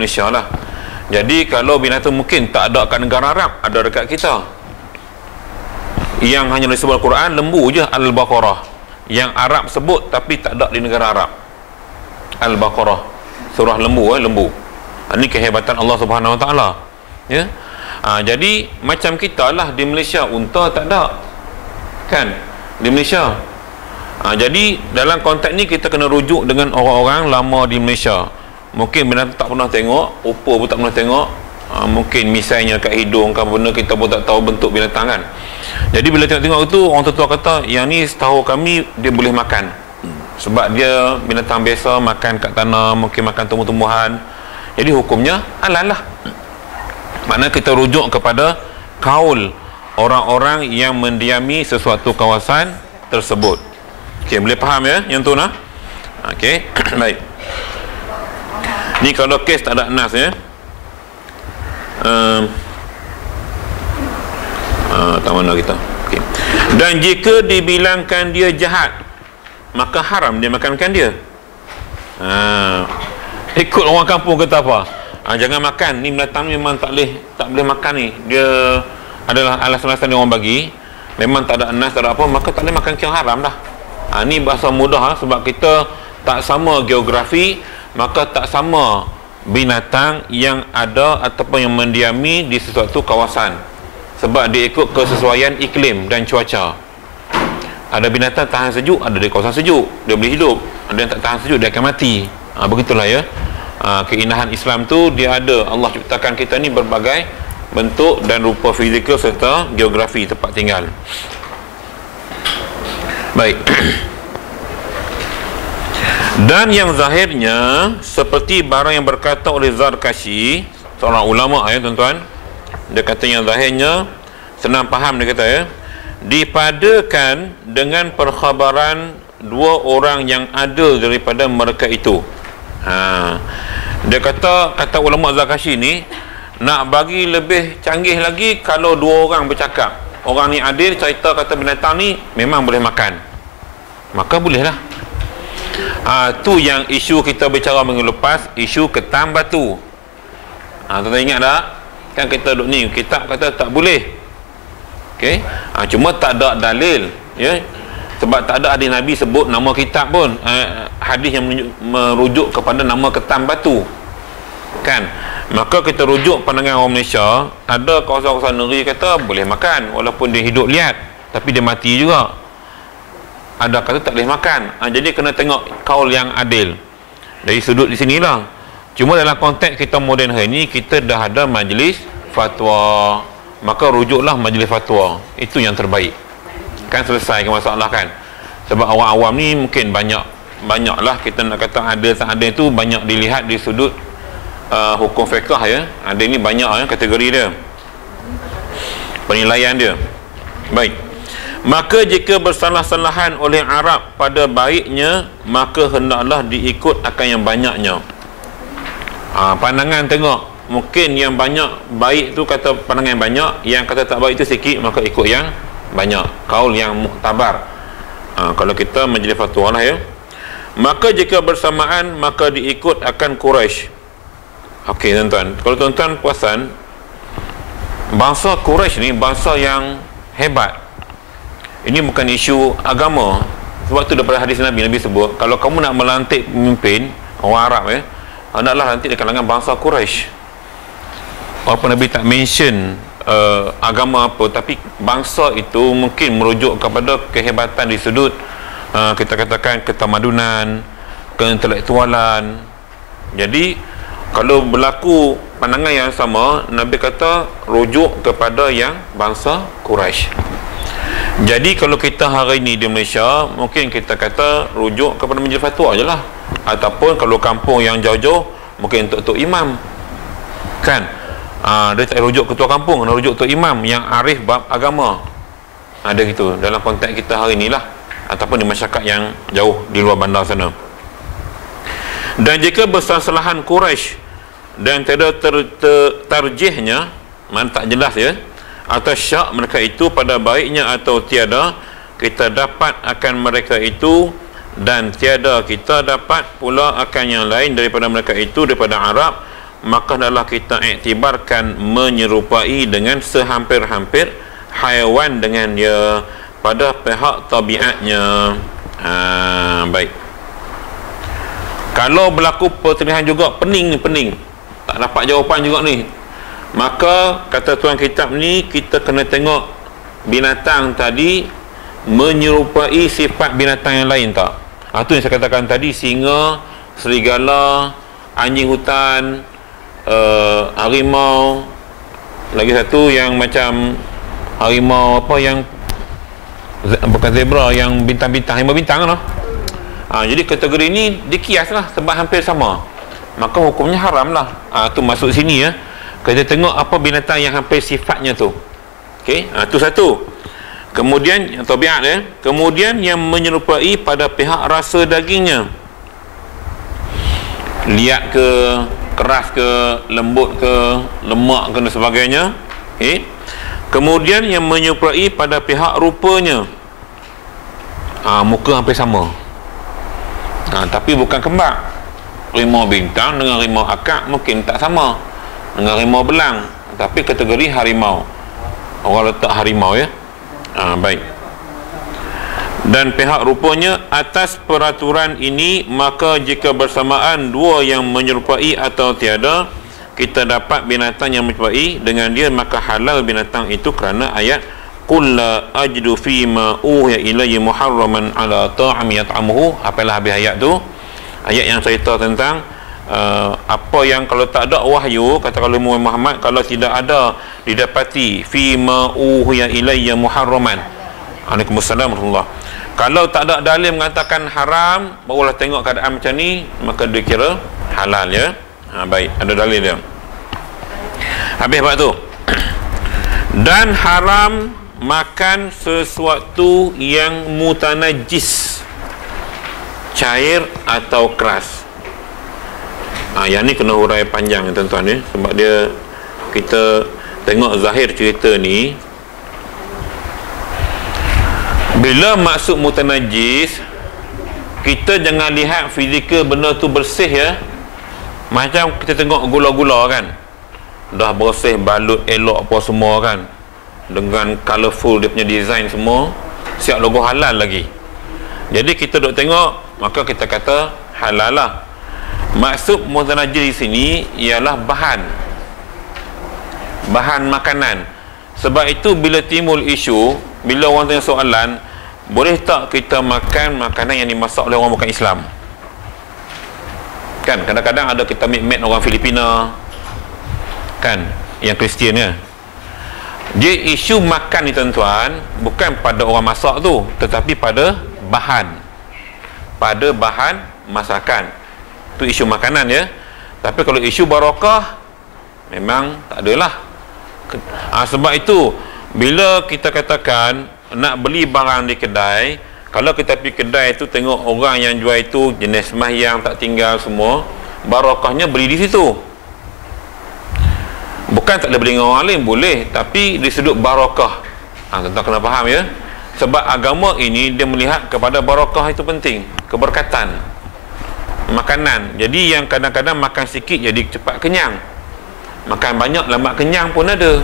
Malaysia lah. Jadi kalau binatang mungkin tak ada kat negara Arab, ada dekat kita. Yang hanya disebut Al-Quran, lembu je, Al-Baqarah. Yang Arab sebut tapi tak ada di negara Arab. Al-Baqarah, surah lembu, lembu. Ini kehebatan Allah Subhanahu Wa Taala. Ya. Jadi macam kita lah di Malaysia, unta tak ada, kan, di Malaysia. Jadi dalam konteks ni kita kena rujuk dengan orang-orang lama di Malaysia. Mungkin binatang tak pernah tengok, rupa pun tak pernah tengok, mungkin misalnya kat hidung kan benda kita pun tak tahu bentuk binatang kan. Jadi bila tengok-tengok itu, orang tua kata yang ni setahu kami dia boleh makan, sebab dia binatang biasa, makan kat tanah, mungkin makan tumbuh-tumbuhan. Jadi hukumnya halal lah. Maknanya kita rujuk kepada kaul orang-orang yang mendiami sesuatu kawasan tersebut. Okey, boleh faham ya yang tu nah? Okey, baik. Ni kalau kes tak ada nas ya. Tak mana kita. Okay. Dan jika dibilangkan dia jahat, maka haram dia makankan dia. Ikut orang kampung kata apa? Jangan makan ni, binatang ni memang tak boleh makan ni. Dia adalah alasan-alasan yang orang bagi. Memang tak ada nas, tak ada apa, maka tak boleh makan, kira haram dah. Ni bahasa mudah sebab kita tak sama geografi, maka tak sama binatang yang ada ataupun yang mendiami di sesuatu kawasan, sebab dia ikut kesesuaian iklim dan cuaca. Ada binatang tahan sejuk, ada di kawasan sejuk dia boleh hidup, ada yang tak tahan sejuk dia akan mati. Begitulah ya. Keindahan Islam tu dia ada, Allah ciptakan kita ni berbagai bentuk dan rupa fizikal serta geografi tempat tinggal. Baik. Dan yang zahirnya seperti barang yang berkata oleh Zarkashi, seorang ulama ya tuan-tuan. Dia kata yang zahirnya senang faham, dia kata ya, dipadakan dengan perkhabaran dua orang yang adil daripada mereka itu. Dia kata ulama Zarkashi ni nak bagi lebih canggih lagi kalau dua orang bercakap. Orang ni adil, cerita kata binatang ni memang boleh makan, maka bolehlah. Tu yang isu kita bicara minggu lepas, isu ketam batu. Tuan-tuan ingat tak? Kan kita duduk ni, kitab kata tak boleh. Okey. Cuma tak ada dalil, ya. Sebab tak ada hadis Nabi sebut nama kitab pun. Hadis yang merujuk kepada nama ketam batu. Kan? Maka kita rujuk pandangan orang Malaysia. Ada kawasan-kawasan negeri kata boleh makan walaupun dia hidup liat, tapi dia mati juga. Ada kata tak boleh makan. Jadi kena tengok kaul yang adil dari sudut di sinilah. Cuma dalam konteks kita moden hari ni, kita dah ada majlis fatwa, maka rujuklah majlis fatwa. Itu yang terbaik. Kan selesaikan masalah kan. Sebab orang awam ni mungkin banyaklah kita nak kata adil tak adil tu banyak dilihat di sudut hukum fiqh ya. Ada ni banyak ya kategori dia, penilaian dia. Baik. Maka jika bersalah-salahan oleh Arab pada baiknya, maka hendaklah diikut akan yang banyaknya. Pandangan tengok, mungkin yang banyak baik tu kata pandangan yang banyak, yang kata tak baik tu sikit, maka ikut yang banyak, kaul yang muktabar. Kalau kita majlis fatwa lah ya. Maka jika bersamaan, maka diikut akan Quraisy. Okey tuan-tuan, kalau tuan-tuan perasan, bangsa Quraisy ni bangsa yang hebat. Ini bukan isu agama. Sebab tu daripada hadis Nabi sebut, kalau kamu nak melantik pemimpin orang Arab ya, hendaklah lantik di kalangan bangsa Quraisy. Walaupun Nabi tak mention agama apa, tapi bangsa itu mungkin merujuk kepada kehebatan di sudut kita katakan ketamadunan, keintelektualan. Jadi kalau berlaku pandangan yang sama, Nabi kata rujuk kepada yang bangsa Quraisy. Jadi kalau kita hari ini di Malaysia, mungkin kita kata rujuk kepada majlis fatwa je lah. Ataupun kalau kampung yang jauh-jauh, mungkin tok-tok imam. Kan? Dia tak rujuk ketua kampung, dia rujuk tok imam yang arif bab agama. Ada gitu dalam konteks kita hari inilah, ataupun di masyarakat yang jauh di luar bandar sana. Dan jika bersalahan Quraisy dan tiada tarjihnya, mana tak jelas ya, atau syak mereka itu pada baiknya atau tiada, kita dapat akan mereka itu, dan tiada kita dapat pula akan yang lain daripada mereka itu, daripada Arab, maka adalah kita iktibarkan menyerupai dengan sehampir-hampir haiwan dengan dia pada pihak tabiatnya. Baik. Kalau berlaku pertengkaran juga, pening, tak dapat jawapan juga ni, maka kata tuan kitab ni, kita kena tengok binatang tadi menyerupai sifat binatang yang lain tak. Itu yang saya katakan tadi, singa, serigala, anjing hutan, harimau, lagi satu yang macam harimau apa yang bukan zebra, yang bintang-bintang, harimau bintang lah. Jadi kategori ni dikiaslah sebab hampir sama, maka hukumnya haram lah. Tu masuk sini ya. Kita tengok apa binatang yang hampir sifatnya tu. Okey, tu satu. Kemudian yang tabiat ya. Kemudian yang menyerupai pada pihak rasa dagingnya, liat ke, keras ke, lembut ke, lemak ke dan sebagainya. Okey. Kemudian yang menyerupai pada pihak rupanya, muka hampir sama, tapi bukan kembar. Harimau bintang dengan harimau akak mungkin tak sama dengan harimau belang, tapi kategori harimau, orang letak harimau ya. Baik. Dan pihak rupanya, atas peraturan ini maka jika bersamaan dua yang menyerupai atau tiada, kita dapat binatang yang menyerupai dengan dia, maka halal binatang itu kerana ayat qul la ajidu fima uhiya ilayya muharraman ala ta'am yat'amuhu. Apalah habis ayat tu, ayat yang cerita tentang apa yang kalau tak ada wahyu, kata kalau Muhammad, kalau tidak ada didapati fima uhiya ilayya muharraman. Waalaikumsalam warahmatullahi. Kalau tak ada dalil mengatakan haram, barulah tengok keadaan macam ni, maka dia kira halal ya. Baik, ada dalil dia. Habis bab tu. Dan haram makan sesuatu yang mutanajis, cair atau keras. Yang ni kena hurai panjang tuan-tuan ya, sebab dia, kita tengok zahir cerita ni, bila maksud mutanajis, kita jangan lihat fizikal benda tu bersih ya. Macam kita tengok gula-gula kan, dah bersih, balut elok apa semua kan, dengan colourful dia punya design semua, siap logo halal lagi. Jadi kita duk tengok, maka kita kata halal lah. Maksud mutanajis di sini ialah bahan makanan. Sebab itu bila timbul isu, bila orang tanya soalan, boleh tak kita makan makanan yang dimasak oleh orang bukan Islam? Kan kadang-kadang ada kita made orang Filipina kan, yang Kristian ya. Dia isu makan ni tuan-tuan, bukan pada orang masak tu, tetapi pada bahan masakan. Tu isu makanan ya. Tapi kalau isu barakah, memang tak adalah. Sebab itu bila kita katakan nak beli barang di kedai, kalau kita pergi kedai tu tengok orang yang jual itu jenis sembahyang tak tinggal semua, barakahnya beli di situ. Bukan tak boleh beli dengan orang lain, boleh, tapi di sudut barakah. Tuan-tuan kena faham ya. Sebab agama ini dia melihat kepada barakah itu penting, keberkatan makanan. Jadi yang kadang-kadang makan sikit jadi cepat kenyang, makan banyak lambat kenyang pun ada.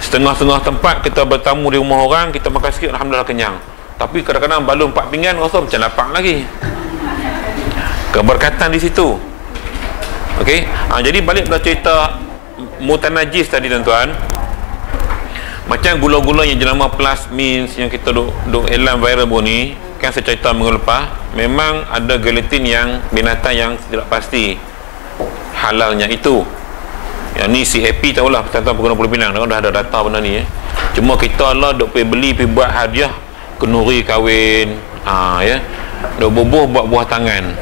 Setengah-setengah tempat kita bertamu di rumah orang, kita makan sikit alhamdulillah kenyang, tapi kadang-kadang balun 4 pinggan rasa macam lapar lagi. Keberkatan di situ. Okey. Jadi balik pada cerita mutanajis tadi tuan-tuan, macam gula-gula yang jenama plus mince yang kita duk elan viral ni kan, saya cerita minggu lepas, memang ada gelatin yang binatang yang tidak pasti halalnya itu. Yang ni CAP tahulah, tuan-tuan pengguna Pulau Pinang dah ada data benda ni Cuma kita lah duk pergi beli, pergi buat hadiah kenuri kahwin, ya, duk bubuh buat buah tangan.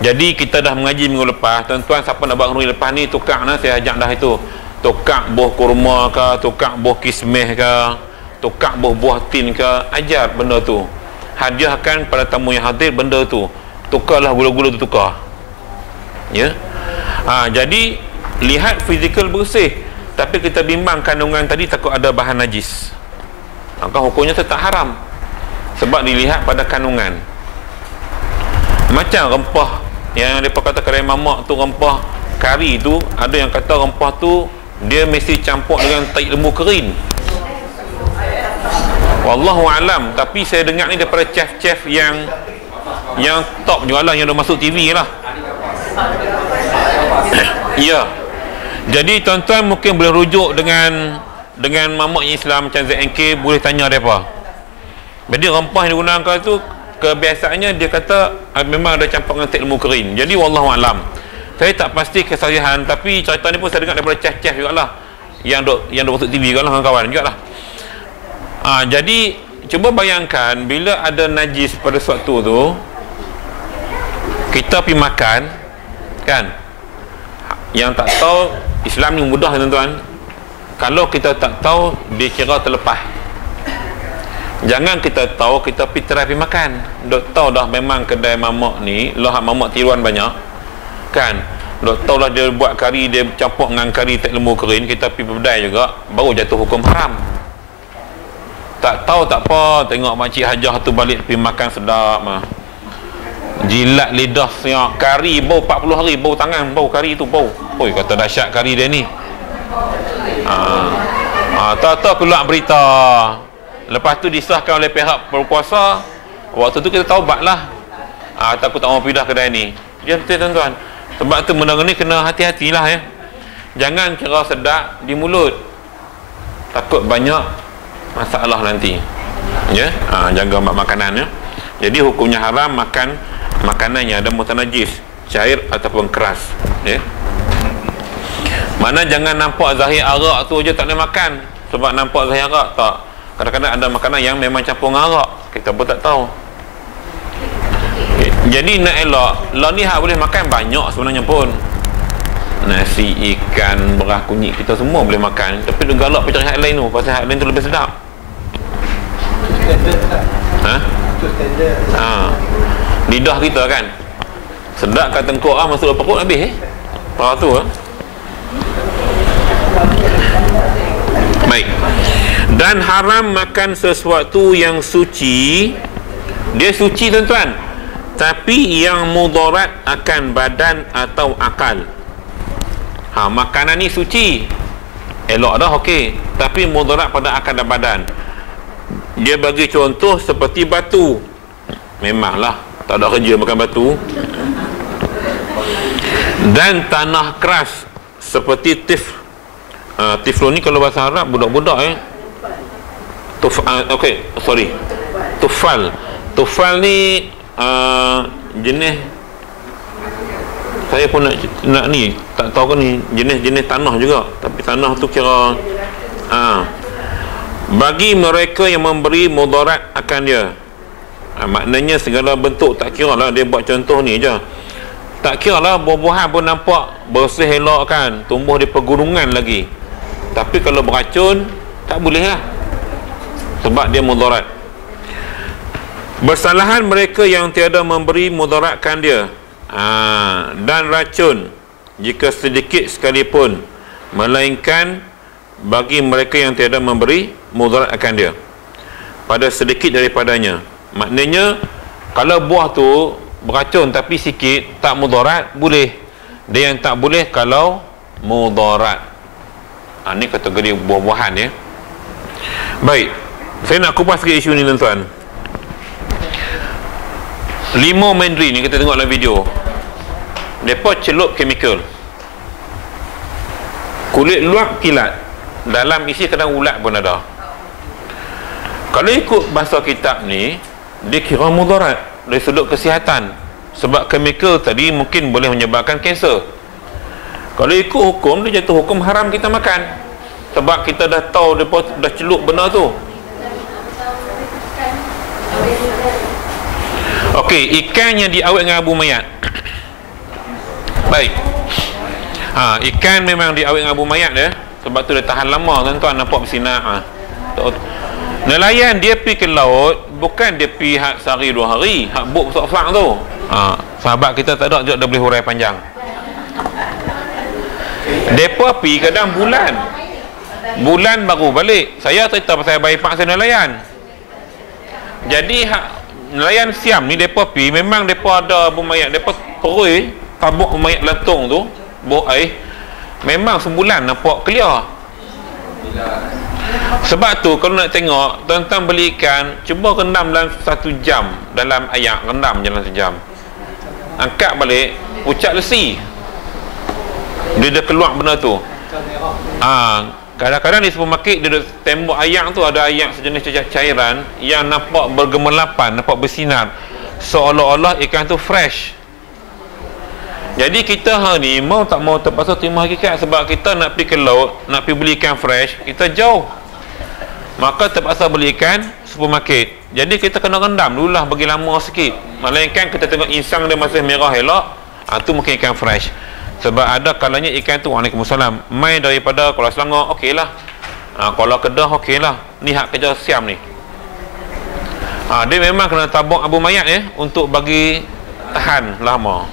Jadi kita dah mengaji minggu lepas, tuan-tuan siapa nak buat kenuri lepas ni, tukar lah, saya ajak dah itu, tukar buah kurma ke, tukar buah kismih ke, tukar buah tin ke, ajar benda tu, hadiahkan pada tamu yang hadir benda tu, tukarlah gula-gula tu, tukar ya. Jadi lihat fizikal bersih, tapi kita bimbang kandungan tadi takut ada bahan najis, maka hukumnya tetap haram sebab dilihat pada kandungan. Macam rempah yang mereka kata kedai mamak tu, rempah kari tu, ada yang kata rempah tu dia mesti campur dengan tai lembu kering. Wallahu alam, tapi saya dengar ni daripada chef-chef yang top jualan, yang dah masuk TV lah. Ya. Jadi tuan-tuan mungkin boleh rujuk dengan mamak Islam macam ZNK, boleh tanya mereka. Jadi rempah yang digunakan tu kebiasaannya dia kata memang ada campur dengan tai lembu kering. Jadi wallahu alam, saya tak pasti kesahihan, tapi cerita ni pun saya dengar daripada chef-chef jugalah, yang duk masuk TV jugalah, kawan-kawan jugalah. Jadi cuba bayangkan bila ada najis pada suatu tu, kita pergi makan kan, yang tak tahu Islam ni mudah tuan-tuan. Kalau kita tak tahu, dia kira terlepas. Jangan kita tahu kita pergi try pergi makan, dok tahu dah memang kedai mamak ni lah, mamak tiruan banyak kan, dok tahu lah dia buat kari, dia campur dengan kari tai lembu kering, kita pergi berdai juga, baru jatuh hukum haram. Tak tahu tak apa, tengok makcik hajah tu balik pergi makan sedap mah, jilat lidah siap kari, bau 40 hari, bau tangan, bau kari tu, bau. Oi, kata dahsyat kari dia ni. Tahu keluar berita, lepas tu disahkan oleh pihak berkuasa. Waktu tu kita taubat lah. Takut tak mau pindah kedai ni. Dia betul tuan-tuan. Sebab tu benda ni kena hati-hatilah ya. Jangan kira sedap di mulut, takut banyak masalah nanti ya. Jaga makanan ya. Jadi hukumnya haram makan makanannya ada mutanajis, cair ataupun keras ya. Mana jangan nampak zahir arak tu je tak boleh makan, sebab nampak zahir arak tak. Kadang-kadang ada makanan yang memang campur dengan arak, kita pun tak tahu. Jadi nak elok, lah ni hak boleh makan banyak sebenarnya pun. Nasi, ikan, beras kunyit kita semua boleh makan, tapi dia galak pergi cari hak lain tu, pasal hak lain tu lebih sedap. Lidah kita kan sedap kat tengkuk masuk dalam perut habis lepas tu baik. Dan haram makan sesuatu yang suci. Dia suci tuan-tuan, tapi yang mudarat akan badan atau akal. Makanan ni suci, elok dah, okey, tapi mudarat pada akal dan badan. Dia bagi contoh seperti batu. Memanglah tak ada kerja makan batu. Dan tanah keras seperti tiflon ni kalau bahasa Arab budak-budak Tufal ni jenis, saya pun nak ni tak tahu kan ni jenis tanah juga, tapi tanah tu kira bagi mereka yang memberi mudarat akan dia. Maknanya segala bentuk, tak kira lah dia buat contoh ni je, tak kira lah buah-buahan pun nampak bersih elok kan, tumbuh di pegunungan lagi, tapi kalau beracun tak boleh lah, sebab dia mudarat. Bersalahan mereka yang tiada memberi mudaratkan dia, dan racun jika sedikit sekalipun, melainkan bagi mereka yang tiada memberi mudarat akan dia pada sedikit daripadanya. Maknanya kalau buah tu beracun tapi sikit, tak mudarat, boleh. Dia yang tak boleh kalau mudarat. Ni kategori buah-buahan ya. Baik, saya nak kupas sikit isu ni tuan-tuan. Limau mandarin ni kita tengok dalam video, mereka celup chemical, kulit luar kilat, dalam isi kadang ulat pun ada. Kalau ikut bahasa kitab ni, dia kira mudarat dari sudut kesihatan, sebab chemical tadi mungkin boleh menyebabkan kanser. Kalau ikut hukum, dia jatuh hukum haram kita makan, sebab kita dah tahu dia dah celup benda tu. Okey, ikan yang diawet dengan abu mayat. Baik. Ikan memang diawet dengan abu mayat dia, sebab tu dia tahan lama tuan-tuan, nampak bersinar. Nelayan dia pergi ke laut, bukan dia pergi hak sehari 2 hari, hak buk besar-besar tu. Sahabat kita tak ada, dia boleh hurai panjang. Depa pergi kadang bulan baru balik. Saya cerita pasal bayi pak saya nelayan. Jadi nelayan Siam ni, depa pergi memang depa ada abu mayat, depa perui tabuk mayat lantung tu, buah air, memang sebulan nampak clear. Sebab tu kalau nak tengok, tuan-tuan beli ikan, cuba rendam dalam 1 jam dalam air, rendam je dalam 1 jam. Angkat balik, pucat lesi, dia dah keluar benda tu. Kadang-kadang di supermarket dia tembok air tu ada air sejenis cairan yang nampak bergemelapan, nampak bersinar, seolah-olah ikan tu fresh. Jadi kita hari ni mau tak mau terpaksa terima hakikat, sebab kita nak pergi ke laut, nak pergi beli ikan fresh, kita jauh, maka terpaksa beli ikan supermarket. Jadi kita kena rendam dululah, bagi lama sikit. Melainkan kita tengok insang dia masih merah elok, tu mungkin ikan fresh. Sebab ada kalanya ikan tu, Waalaikumsalam, mai daripada Kuala Selangor, okey lah. Kuala Kedah, okey lah. Ni hak kerja Siam ni. Dia memang kena tabung abu mayat untuk bagi tahan lama.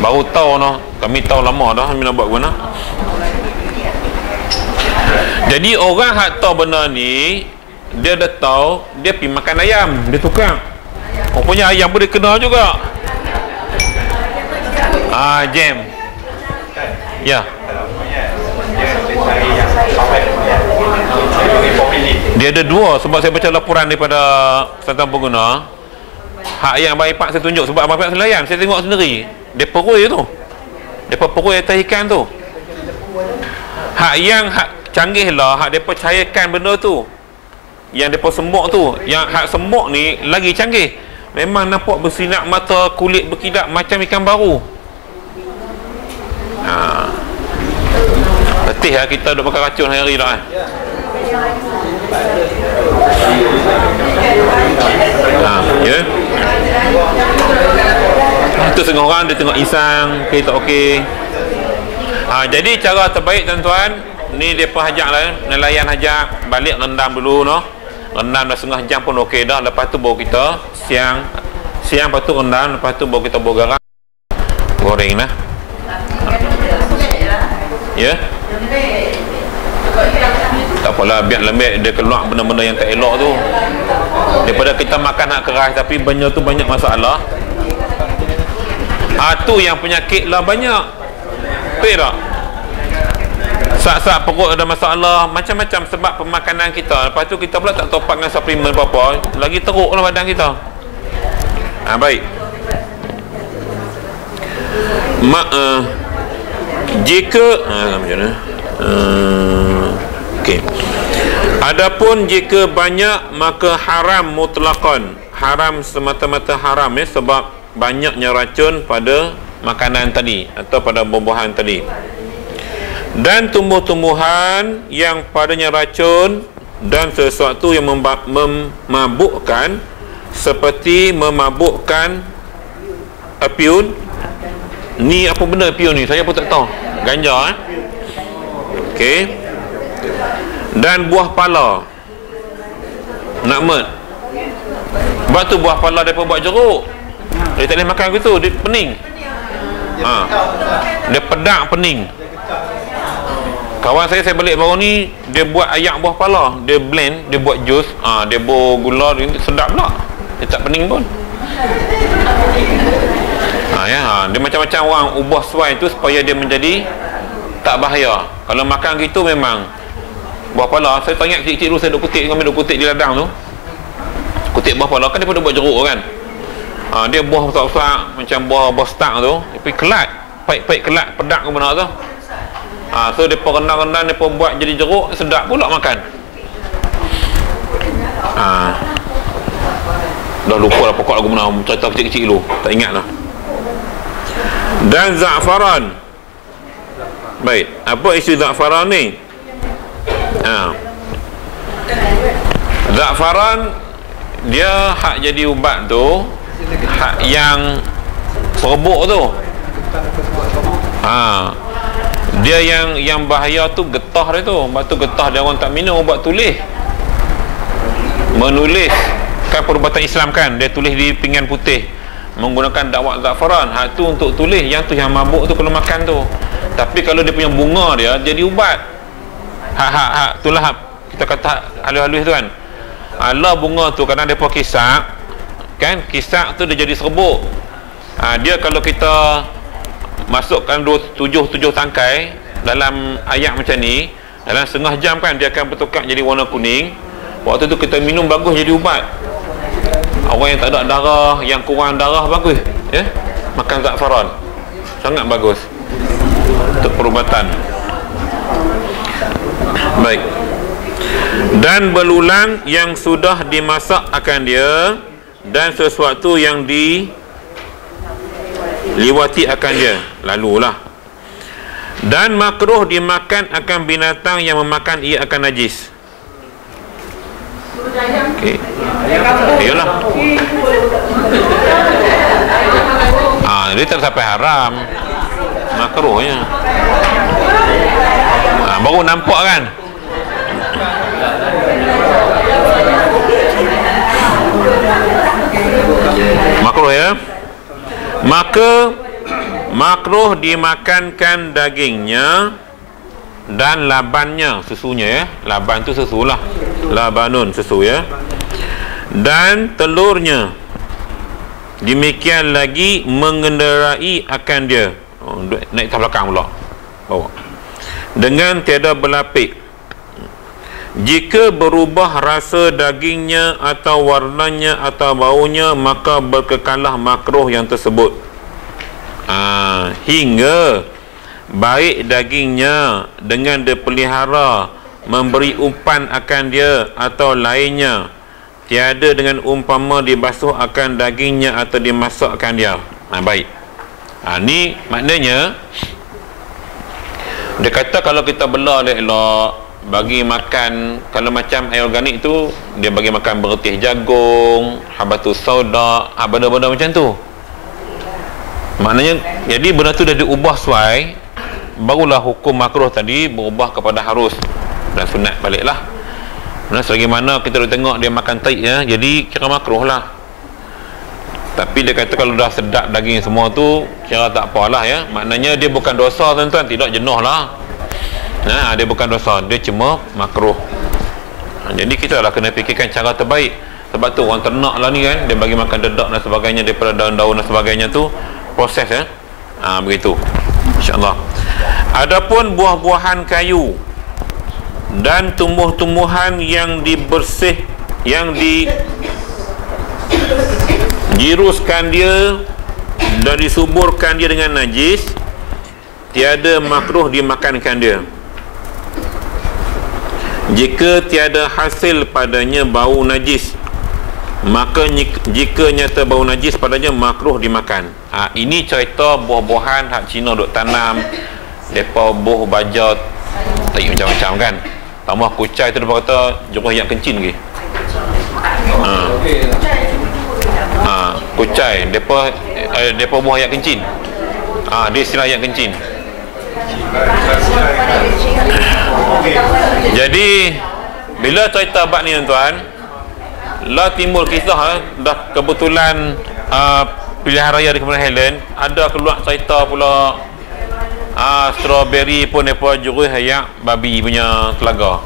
Baru tahu noh, kami tahu lama dah kami nak buat guna. Jadi orang hak tahu benda ni, dia dah tahu, dia pergi makan ayam, dia tukar. Rupanya ayam pun dia kena juga. Jam. Ya. Dia ada 2, sebab saya baca laporan daripada Santang Pengguna. Hak yang Abang Ipak saya tunjuk, sebab Abang Ipak selayan, saya tengok sendiri. Dia perui tu. Dia perui atas ikan tu. Hak yang canggih lah, hak depa cairkan benda tu. Yang depa sembok tu, yang hak sembok ni lagi canggih. Memang nampak bersinar mata, kulit berkilat macam ikan baru. Letih lah kita duk pakai racun hari-hari dah. Ya. Itu setengah orang dia tengok insang, okey tak okey. Jadi cara terbaik tuan-tuan, ni depa hajak lah, nelayan hajak balik rendam dulu noh. Rendam dah setengah jam pun okey dah. Lepas tu baru kita siang lepas tu rendam, lepas tu baru kita bawa garam, goreng lah. Ya. Tak apalah, biar lembek dia keluar benda-benda yang tak elok tu, daripada kita makan hak keras tapi benda tu banyak masalah. Tu yang penyakit lah banyak. Betul tak? Sak-sak perut ada masalah, macam-macam sebab pemakanan kita. Lepas tu kita pula tak topak dengan suplemen apa-apa, lagi teruk lah badan kita. Baik. Jika macam mana? Okey. Adapun jika banyak, maka haram mutlaqan. Haram semata-mata haram sebab banyaknya racun pada makanan tadi atau pada buah-buahan tadi. Dan tumbuh-tumbuhan yang padanya racun dan sesuatu yang memabukkan, seperti memabukkan apiun. Ni apa benda apiun ni? Saya pun tak tahu. Ganja Okey. Dan buah pala. Nakmat. Sebab tu buah pala dia pun buat jeruk. Dia tak boleh makan gitu, dia pening. Dia pedak pening. Kawan saya balik baru ni, dia buat ayak buah pala, dia blend, dia buat jus, dia bor gula, sedap pula. Dia tak pening pun. Dia macam-macam orang ubah suai tu supaya dia menjadi tak bahaya. Kalau makan gitu memang buah pala, saya teringat kecil-kecil dulu saya duk kutip di ladang tu. Kutip buah pala kan dia pada buat jeruk kan. Dia buah besar-besar macam buah stang tu, tapi kelat, pahit-pahit kelat, pedak ke benda tu. So dia pun rendang-rendang, dia pun buat jadi jeruk, sedap pula makan. Dah lupa lah pokok lagu mana, cerita kecil-kecil dulu, tak ingat lah. Dan za'faran. Baik, apa isu za'faran ni? Za'faran dia hak jadi ubat tu, hak yang serbuk tu. Dia yang bahaya tu getah dia tu. Sebab tu getah dia orang tak minum ubat tulis. Menulis kan perubatan Islam kan, dia tulis di pinggan putih menggunakan dakwah za'faran. Hak tu untuk tulis, yang tu yang mabuk tu kalau makan tu. Tapi kalau dia punya bunga dia jadi ubat. Hak itulah hak kita kata halus-halus tu kan. Alah bunga tu kadang depa kisak kan, kisak tu dia jadi serbuk. Dia kalau kita masukkan 7 tangkai dalam ayak macam ni, dalam setengah jam kan dia akan bertukar jadi warna kuning. Waktu tu kita minum bagus jadi ubat. Orang yang tak ada darah, yang kurang darah bagus ya, makan za'faran sangat bagus untuk perubatan. Baik. Dan belulang yang sudah dimasak akan dia, dan sesuatu yang diliwati akan dia, lalulah. Dan makruh dimakan akan binatang yang memakan ia akan najis. Okey. Iyalah. Dia tak sampai haram. Makruhnya. Baru nampak kan? Makruh ya. Maka makruh dimakankan dagingnya dan labannya, susunya ya. Laban tu susulah. Labanun, susu ya. Dan telurnya. Demikian lagi mengendarai akan dia. Naik ke belakang pula. Bawa. Dengan tiada berlapik. Jika berubah rasa dagingnya atau warnanya atau baunya, maka berkekalah makruh yang tersebut. Hingga baik dagingnya dengan dipelihara, memberi umpan akan dia atau lainnya, tiada dengan umpama dibasuh akan dagingnya atau dimasak akan dia. Baik. Ni maknanya dia kata kalau kita belah elok, bagi makan, kalau macam air organik tu dia bagi makan bertih jagung, habatus sauda, benda-benda macam tu. Maknanya jadi benda tu dah diubah suai, barulah hukum makruh tadi berubah kepada harus dan sunat baliklah. Selagi mana kita dah tengok dia makan taik ya, jadi kira makruh lah. Tapi dia kata kalau dah sedap daging semua tu, kira tak apalah ya. Maknanya dia bukan dosa tuan-tuan, tidak jenuh lah. Dia bukan dosa, dia cuma makruh. Jadi kita lah kena fikirkan cara terbaik. Sebab tu orang ternak lah ni kan, dia bagi makan dedak dan sebagainya daripada daun-daun dan sebagainya tu, proses ya. Begitu, insyaAllah. Adapun buah-buahan kayu dan tumbuh-tumbuhan yang dibersih, yang diruskan dia dan disuburkan dia dengan najis, tiada makruh dimakankan dia. Jika tiada hasil padanya bau najis, maka jika nyata bau najis padanya, makruh dimakan. Ini cerita buah-buahan hak Cina duk tanam, depa buh baja tai macam-macam kan. Tambah kucai tu depa kata jurus yang kencin lagi. Kucai depa buah ayat kencin. Dia istilah ayat kencin. Jadi bila cerita bab ni tuan-tuan, lah timbul kisah dah kebetulan pilihan raya di Kementerian Highland ada keluar cerita pula strawberry pun depa jurus ayat babi punya telaga.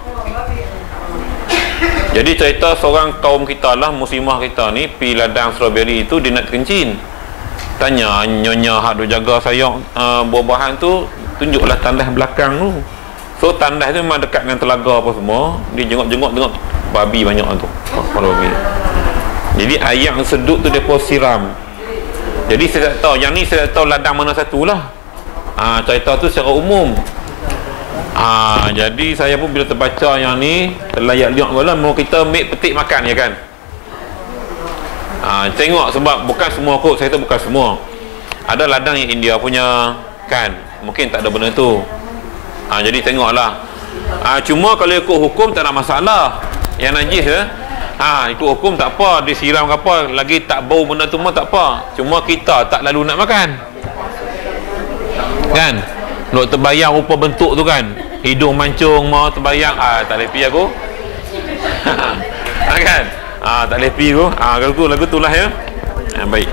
Jadi cerita seorang kaum kita lah, muslimah kita ni pi ladang strawberry tu dia nak kencin. Tanya nyonya hak duk jaga sayang buah-buahan tu, tunjuklah tandas belakang tu. So tandas tu memang dekat dengan telaga apa semua. Dia jengok-jengok tengok babi banyak tu. Babi. Jadi ayam sedut tu depa siram. Jadi saya tak tahu, yang ni saya tak tahu ladang mana satulah. Cerita tu secara umum. Jadi saya pun bila terbaca yang ni terlayak liak bola, mau kita ambil petik makan ya kan. Tengok sebab bukan semua kot, saya tahu bukan semua. Ada ladang yang India punya kan, mungkin tak ada benda tu. Jadi tengoklah. Cuma kalau ikut hukum tak ada masalah. Yang najis ya. Ikut hukum tak apa, disiram ke apa, lagi tak bau benda tu pun tak apa. Cuma kita tak lalu nak makan. Kan? Nak terbayang rupa bentuk tu kan, hidung mancung mau terbayang, tak boleh pi aku. Kan? Tak boleh pi aku. Lagu tu lah ya. Baik.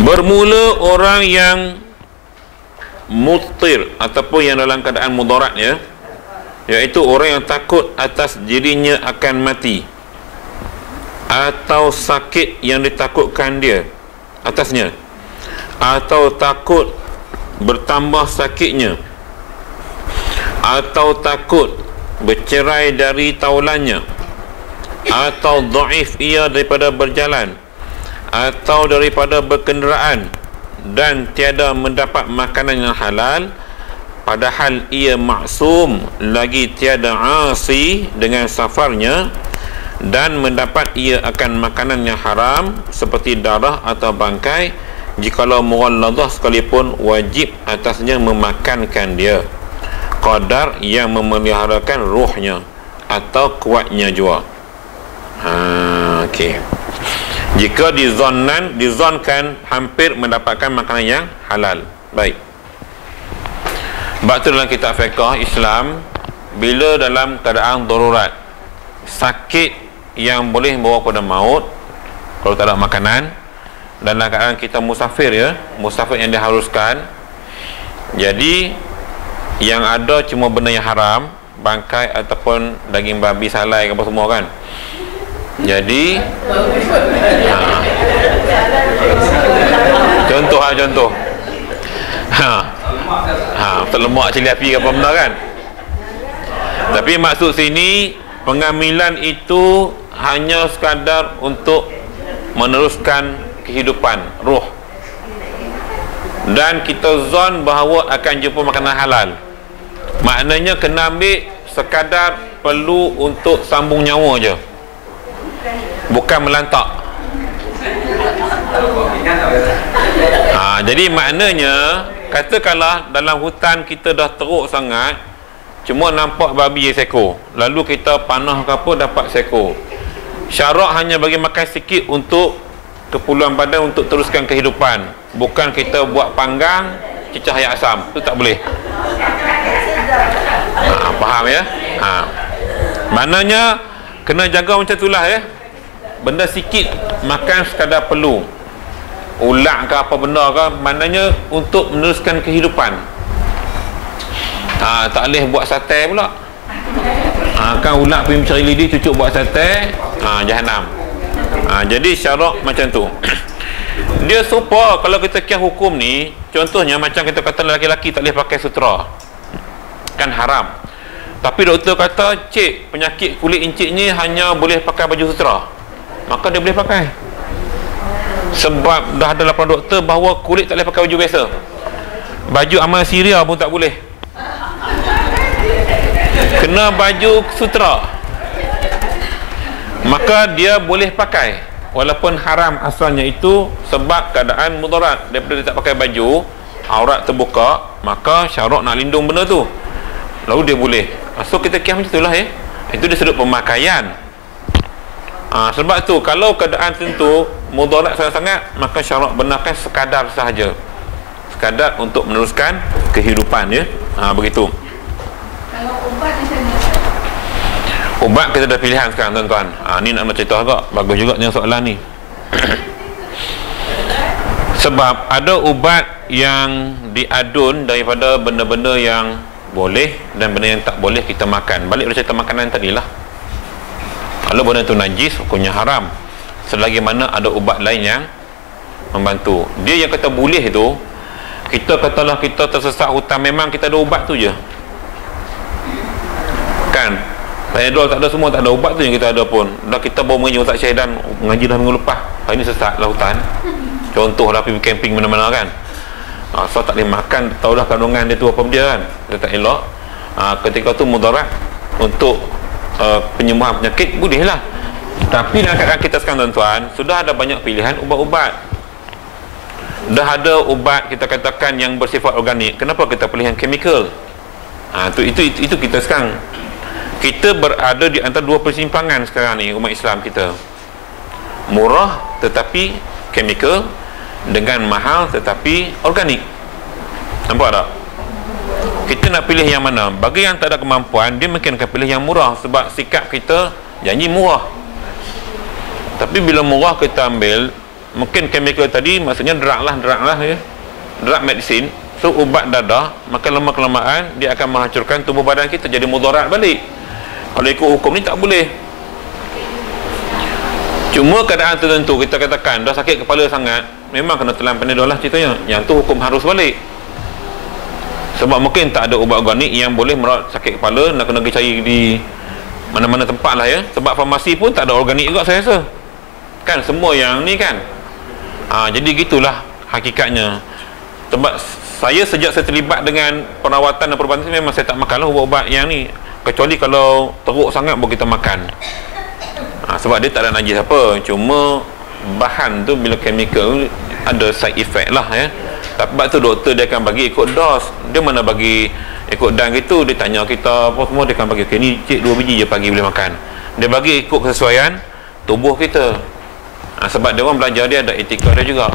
Bermula orang yang muftir ataupun yang dalam keadaan mudarat ya, iaitu orang yang takut atas dirinya akan mati atau sakit yang ditakutkan dia atasnya, atau takut bertambah sakitnya, atau takut bercerai dari taulannya, atau dhaif ia daripada berjalan atau daripada berkenderaan, dan tiada mendapat makanan yang halal, padahal ia maksum lagi tiada asi dengan safarnya, dan mendapat ia akan makanan yang haram seperti darah atau bangkai, jikalau mughalladah sekalipun wajib atasnya memakankan dia, qadar yang memeliharakan ruhnya atau kuatnya jua. Okey. Jika dizonkan hampir mendapatkan makanan yang halal. Baik. Sebab tu dalam kitab fiqh Islam, bila dalam keadaan darurat, sakit yang boleh membawa kepada maut, kalau tak ada makanan, dan dalam keadaan kita musafir, ya, musafir yang diharuskan, jadi yang ada cuma benda yang haram, bangkai ataupun daging babi, salai apa semua kan. Jadi contoh terlemak cili api apa benda kan. Tapi maksud sini, pengambilan itu hanya sekadar untuk meneruskan kehidupan ruh, dan kita zon bahawa akan jumpa makanan halal. Maknanya kena ambil sekadar perlu untuk sambung nyawa je, bukan melantak. Jadi maknanya, katakanlah dalam hutan kita dah teruk sangat, cuma nampak babi seekor, lalu kita panah ke apa dapat seekor, syarak hanya bagi makan sikit untuk keperluan badan untuk teruskan kehidupan, bukan kita buat panggang cicah ayam asam. Itu tak boleh. Faham ya? Maknanya kena jaga macam itulah ya. Benda sikit makan sekadar perlu, ulat ke apa benda ke, maknanya untuk meneruskan kehidupan. Tak boleh buat sate pula. Kan ulat pergi mencari lidi, cucuk buat sate, jahanam. Jadi syarat macam tu. Dia serupa kalau kita kias hukum ni, contohnya macam kita kata lelaki-lelaki tak boleh pakai sutera, kan haram. Tapi doktor kata, cik, penyakit kulit encik ni hanya boleh pakai baju sutera, maka dia boleh pakai. Sebab dah ada laporan doktor bahawa kulit tak boleh pakai baju biasa. Baju amal Syria pun tak boleh, kena baju sutera. Maka dia boleh pakai, walaupun haram asalnya itu sebab keadaan mudarat. Daripada dia tak pakai baju, aurat terbuka, maka syarat nak lindung benda tu, lalu dia boleh. So kita kias macam itulah ya. Itu dia sudut pemakaian. Sebab tu kalau keadaan tentu mudarat sangat-sangat, maka syarat benarkan sekadar sahaja, sekadar untuk meneruskan kehidupan ya. Begitu. Kalau ubat macam mana? Ubat kita dah pilihan sekarang tuan-tuan. Ni nak cerita agak bagus juga dengan soalan ni. Sebab ada ubat yang diadun daripada benda-benda yang boleh dan benda yang tak boleh kita makan. Balik pada cerita makanan tadilah. Kalau benda tu najis, hukumnya haram. Selagi mana ada ubat lain yang membantu. Dia yang kata boleh tu, kita katalah kita tersesat hutan, memang kita ada ubat tu je kan. Panadol tak ada, semua tak ada, ubat tu yang kita ada pun. Dah kita bawa mengaji Ustaz Syahidan, mengaji dah minggu lepas, hari ni sesat lah hutan, contohlah pergi camping mana-mana kan. So tak boleh makan, tahu dah kandungan dia tu apa dia kan, dia tak elok. Ketika tu mudarat untuk penyembuhan penyakit, boleh lah. Tapi dalam keadaan kita sekarang tuan-tuan, sudah ada banyak pilihan ubat-ubat. Dah ada ubat kita katakan yang bersifat organik, kenapa kita pilih yang chemical? Itu kita sekarang, kita berada di antara dua persimpangan sekarang ni umat Islam kita. Murah tetapi chemical, dengan mahal tetapi organik. Nampak tak? Kita nak pilih yang mana? Bagi yang tak ada kemampuan, dia mungkin akan pilih yang murah, sebab sikap kita janji murah. Tapi bila murah kita ambil, mungkin chemical tadi maksudnya drug lah ya, drug medicine. So ubat dadah, maka lama-kelamaan dia akan menghancurkan tubuh badan kita, jadi mudarat balik. Kalau ikut hukum ni tak boleh. Cuma keadaan tertentu, kita katakan dah sakit kepala sangat, memang kena telan Panadol lah ceritanya. Yang tu hukum harus balik. Sebab mungkin tak ada ubat organik yang boleh merawat sakit kepala, nak kena pergi cari di mana-mana tempat lah ya. Sebab farmasi pun tak ada organik juga saya rasa. Kan semua yang ni kan. Jadi gitulah hakikatnya. Sebab saya sejak saya terlibat dengan perawatan dan perubatan, memang saya tak makan lah ubat-ubat yang ni. Kecuali kalau teruk sangat baru kita makan. Sebab dia tak ada najis apa. Cuma bahan tu bila chemical ada side effect lah ya. Sebab tu doktor dia akan bagi ikut dos. Dia mana bagi ikut dan gitu, dia tanya kita apa semua, dia akan bagi okey ni cik 2 biji je pagi boleh makan. Dia bagi ikut kesesuaian tubuh kita. Sebab dia orang belajar, dia ada etika dia juga.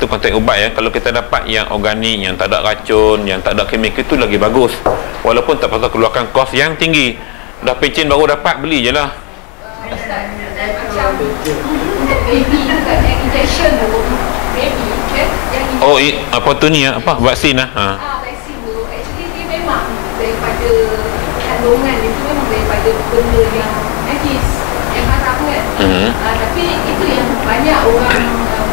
Tu konteks ubat ya. Kalau kita dapat yang organik, yang tak ada racun, yang tak ada chemical, tu lagi bagus. Walaupun tak pasal keluarkan kos yang tinggi. Dah pencen baru dapat, beli je lah. Ustaz, macam untuk baby kan, yang injection tu baby kan, yang apa tu ni apa vaksin lah. Vaksin tu actually dia memang daripada kandungan dia tu, memang daripada benda yang najis, yang haram kan. Tapi itu yang banyak orang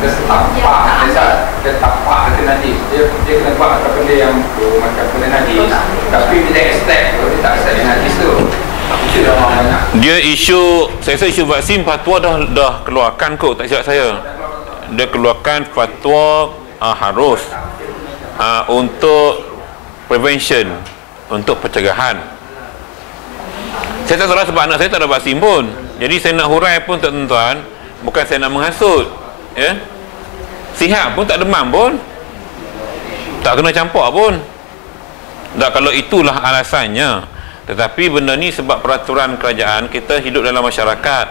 dia tapak kena najis, dia kena buat apa benda yang macam benda najis, tapi bila extract dia tak rasa dia najis tu. Dia isu, saya rasa isu vaksin fatwa dah keluarkan kot, tak silap saya. Dia keluarkan fatwa harus untuk prevention, untuk pencegahan. Saya tak salah sebab anak saya tak ada vaksin pun. Jadi saya nak hurai pun tuan-tuan, bukan saya nak menghasut ya. Sihat pun tak demam pun, tak kena campak pun. Tak, kalau itulah alasannya. Tetapi benda ni sebab peraturan kerajaan, kita hidup dalam masyarakat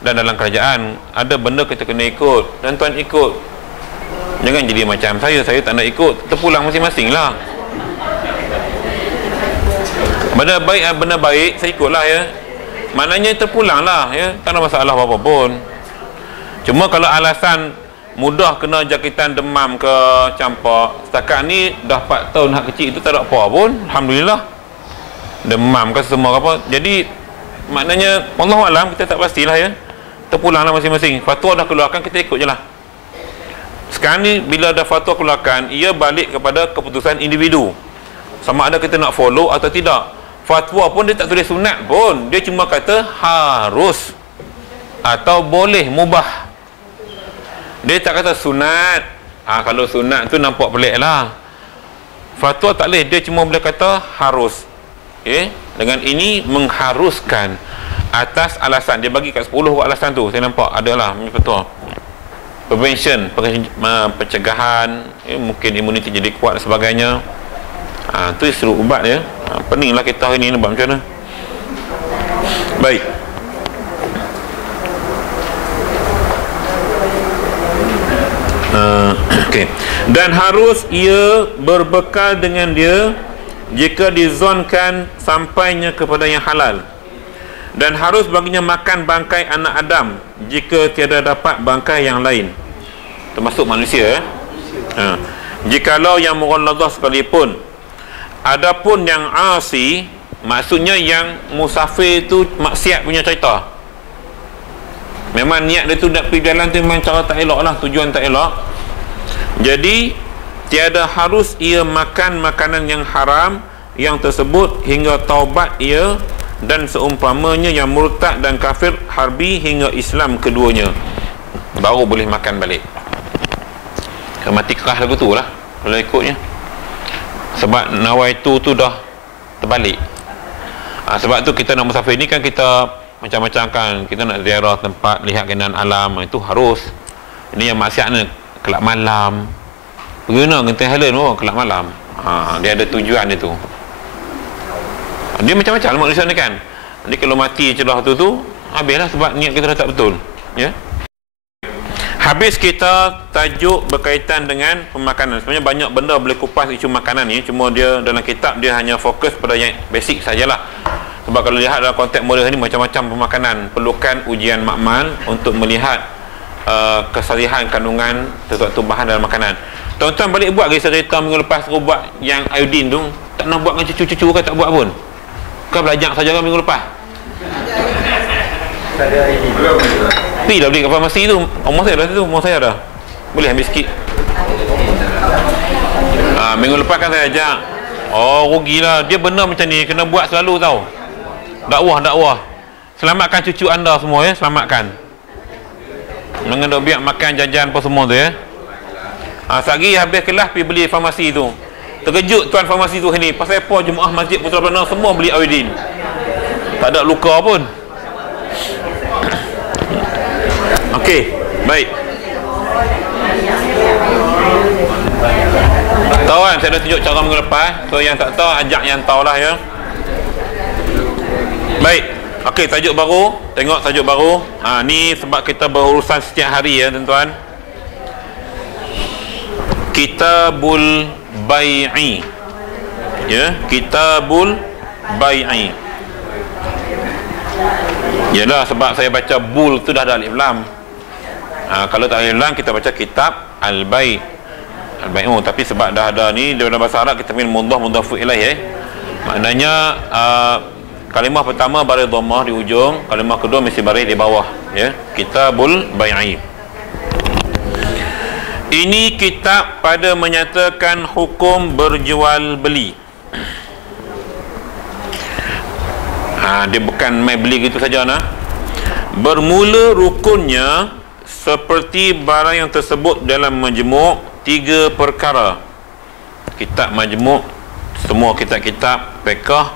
dan dalam kerajaan, ada benda kita kena ikut, dan tuan ikut. Jangan jadi macam saya tak nak ikut, terpulang masing-masing lah. Benda baik saya ikutlah ya. Maknanya terpulang lah ya, tak ada masalah apa-apa pun. Cuma kalau alasan mudah kena jangkitan demam ke campak, setakat ni dah 4 tahun hak kecil itu tak ada apa pun, alhamdulillah. Demam ke semua apa. Jadi maknanya wallahualam, kita tak pastilah ya. Terpulanglah masing-masing. Fatwa dah keluarkan, kita ikut je lah. Sekarang ni bila ada fatwa keluarkan, ia balik kepada keputusan individu, sama ada kita nak follow atau tidak. Fatwa pun dia tak tulis sunat pun, dia cuma kata harus atau boleh, mubah. Dia tak kata sunat. Kalau sunat tu nampak pelik lah. Fatwa tak boleh, dia cuma boleh kata harus. Dengan ini mengharuskan atas alasan. Dia bagi kat 10 alasan tu, saya nampak adalah fatwa prevention, pencegahan, mungkin imuniti jadi kuat dan sebagainya. Tu seru ubat ya. Peninglah kita hari ni nampak macam mana. Baik. Okay. Dan harus ia berbekal dengan dia jika dizonkan sampainya kepada yang halal, dan harus baginya makan bangkai anak Adam jika tiada dapat bangkai yang lain, termasuk manusia jikalau yang mughalladhah sekalipun. Adapun yang asi, maksudnya yang musafir tu maksiat punya cerita. Memang niat dia tu nak pergi jalan tu memang cara tak elok lah, tujuan tak elok. Jadi tiada harus ia makan makanan yang haram yang tersebut hingga taubat ia dan seumpamanya yang murtad dan kafir harbi hingga Islam keduanya, baru boleh makan balik. Mati kerah lagu tu lah kalau ikutnya. Sebab nawaitu tu dah terbalik. Sebab tu kita nak musafir ni kan, kita macam-macam kan, kita nak ziarah tempat, lihat keindahan alam, itu harus. Ini yang maksiat ni kelab malam, pergi Genting Highland pun kelab malam. Dia ada tujuan dia tu. Dia macam-macam manusia ni kan. Jadi kalau mati celah tu habislah, sebab niat kita dah tak betul ya. Habis kita tajuk berkaitan dengan pemakanan. Sebenarnya banyak benda boleh kupas isu makanan ni, cuma dia dalam kitab dia hanya fokus pada yang basic sajalah. Sebab kalau lihat dalam konteks moden ni, macam-macam pemakanan perlukan ujian makmal untuk melihat kesalihan kandungan sesuatu bahan dalam makanan. Tuan-tuan balik buat lagi cerita minggu lepas buat yang iodine tu, tak nak buat dengan cucu-cucu kan, tak buat pun. Kau belajar saja kan minggu lepas. Tak ada iodine. Pergi lah beli kat farmasi tu. Umur saya dah tu, umur saya dah. Boleh ambil sikit. Minggu lepas kan saya ajak. Oh, rugilah. Dia benar macam ni, kena buat selalu tau. Dakwah. Selamatkan cucu anda semua ya, selamatkan. Jangan dok biar makan jajan apa semua tu ya. Sehari habis kelas pergi beli farmasi tu. Terkejut tuan farmasi tu ni, pasal apa jemaah masjid Putra Belana semua beli iodin. Tak ada luka pun. Okey, baik. Tahu kan saya dah tunjuk cara minggu lepas. So yang tak tahu ajak yang tahulah ya. Baik. Okey, tajuk baru. Tengok tajuk baru. Ni sebab kita berurusan setiap hari ya tuan-tuan. Kitabul Bai'i. Ya, Kitabul Bai'i. Yalah sebab saya baca bul tu dah ada alif lam. Kalau tak alif lam kita baca kitab Al-Bai'. Al-Bai'u, tapi sebab dah ada ni dalam bahasa Arab kita panggil mudhaf ilaih Maknanya kalimah pertama baris dhammah di ujung, kalimah kedua mesti baris di bawah ya. Kitabul Bai'i. Ini kitab pada menyatakan hukum berjual beli. Dia bukan main beli gitu saja nah. Bermula rukunnya seperti barang yang tersebut dalam majmuk 3 perkara. Kitab majmuk, semua kitab-kitab fiqh